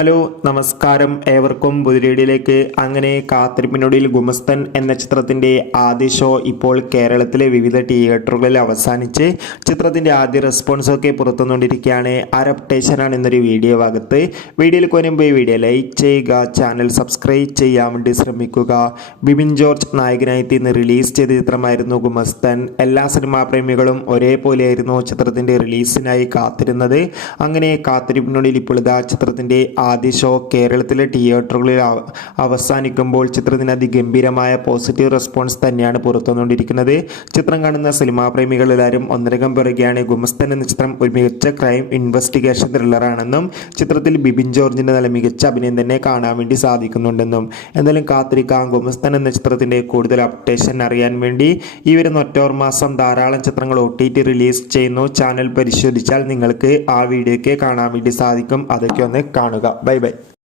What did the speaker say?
Hello നമസ്കാരം, ഏവർക്കും പുതിരീഡിയിലേക്ക്. അങ്ങനെ കാത്തിരിപ്പിനൊടുവിൽ ഗുമസ്തൻ എന്ന ചിത്രത്തിൻ്റെ ആദ്യ ഷോ ഇപ്പോൾ കേരളത്തിലെ വിവിധ തിയേറ്ററുകളിൽ അവസാനിച്ച് ചിത്രത്തിൻ്റെ ആദ്യ റെസ്പോൺസൊക്കെ പുറത്തുകൊണ്ടിരിക്കുകയാണ്. അപ്ഡേഷനാണ് ഇന്നൊരു വീഡിയോ ഭാഗത്ത്. വീഡിയോയിൽ വരുമ്പോൾ ഈ വീഡിയോ ലൈക്ക് ചെയ്യുക, ചാനൽ സബ്സ്ക്രൈബ് ചെയ്യാൻ വേണ്ടി ശ്രമിക്കുക. ബിബിൻ ജോർജ് നായകനായി ഇന്ന് റിലീസ് ചെയ്ത ചിത്രമായിരുന്നു ഗുമസ്തൻ. എല്ലാ സിനിമാ പ്രേമികളും ഒരേപോലെയായിരുന്നു ചിത്രത്തിൻ്റെ റിലീസിനായി കാത്തിരുന്നത്. അങ്ങനെ കാത്തിരിപ്പിനൊടുവിൽ ഇപ്പോൾ ഇതാ ചിത്രത്തിൻ്റെ ആദ്യ ഷോ കേരളത്തിലെ തിയേറ്ററുകളിൽ അവസാനിക്കുമ്പോൾ ചിത്രത്തിന് അതിഗംഭീരമായ പോസിറ്റീവ് റെസ്പോൺസ് തന്നെയാണ് പുറത്തുവന്നുകൊണ്ടിരിക്കുന്നത്. ചിത്രം കാണുന്ന സിനിമാ പ്രേമികൾ എല്ലാവരും ഒന്നരകം പറയുകയാണ് ഗുമസ്തൻ എന്ന ചിത്രം ഒരു മികച്ച ക്രൈം ഇൻവെസ്റ്റിഗേഷൻ ത്രില്ലറാണെന്നും ചിത്രത്തിൽ ബിബിൻ ജോർജിൻ്റെ നല്ല മികച്ച അഭിനയം തന്നെ കാണാൻ വേണ്ടി സാധിക്കുന്നുണ്ടെന്നും. എന്തായാലും കാത്തിരിക്കാം. ഗുമസ്തൻ എന്ന ചിത്രത്തിൻ്റെ കൂടുതൽ അപ്ഡേഷൻ അറിയാൻ വേണ്ടി ഈ വരുന്ന ഒക്ടോബർ മാസം ധാരാളം ചിത്രങ്ങൾ OTT റിലീസ് ചെയ്യുന്നു. ചാനൽ പരിശോധിച്ചാൽ നിങ്ങൾക്ക് ആ വീഡിയോയ്ക്ക് കാണാൻ വേണ്ടി സാധിക്കും. അതൊക്കെ ഒന്ന് കാണുക. Bye bye.